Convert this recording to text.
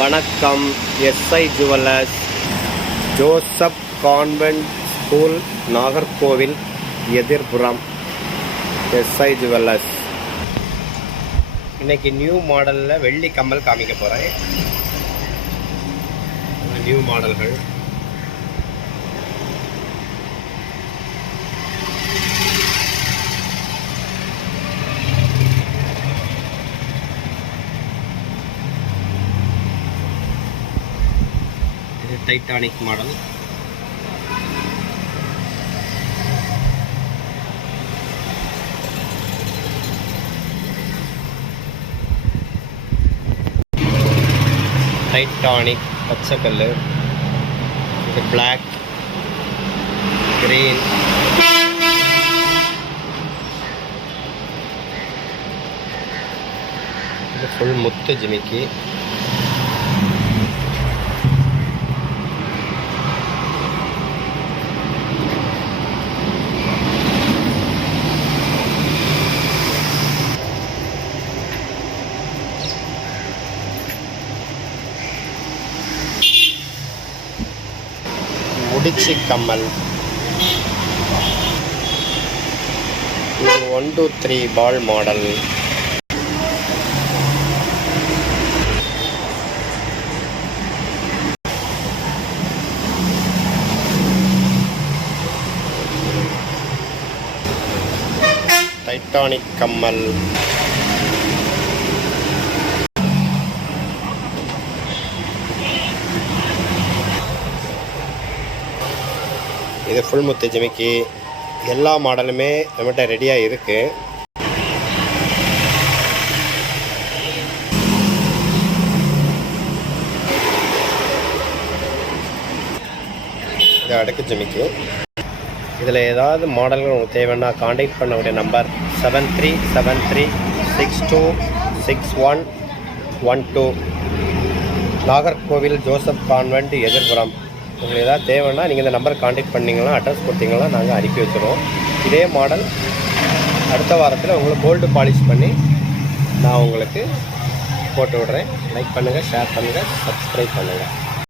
வணக்கம். SI jewellers, Joseph convent school, Nagercoil எதிர்புறம். SI jewellers. இன்னைக்கு நியூ மாடலில் வெள்ளி கம்மல் காமிக்க போகிறேன். நியூ மாடல்கள் டைட்டானிக் மாடல். டைட்டானிக் பச்சைக்கல், இது பிளாக், கிரீன், இது ஃபுல் முத்து ஜிமிக்கி. முடிச்சு கம்மல், 1 2 3 பால் மாடல். டைட்டானிக் கம்மல், இது ஃபுல் முத்து ஜிமிக்கி. எல்லா மாடலுமே நம்மகிட்ட ரெடியாக இருக்குது. இது அடுக்கு ஜிமிக்கி. இதில் ஏதாவது மாடல்கள் உங்களுக்கு தேவைன்னா காண்டாக்ட் பண்ணக்கூடிய நம்பர் 7373626112, நாகர்கோவில் ஜோசப் கான்வென்ட் எதிர்புறம். உங்களுக்கு எதாவது தேவைன்னா நீங்கள் இந்த நம்பரை காண்டாக்ட் பண்ணிங்கன்னா, அட்ரஸ் கொடுத்தீங்கன்னா நாங்கள் அனுப்பி வச்சுருவோம். இதே மாடல் அடுத்த வாரத்தில் உங்களுக்கு கோல்டு பாலிஷ் பண்ணி நான் உங்களுக்கு போட்டு விட்றேன். லைக் பண்ணுங்கள், ஷேர் பண்ணுங்கள், சப்ஸ்கிரைப் பண்ணுங்கள்.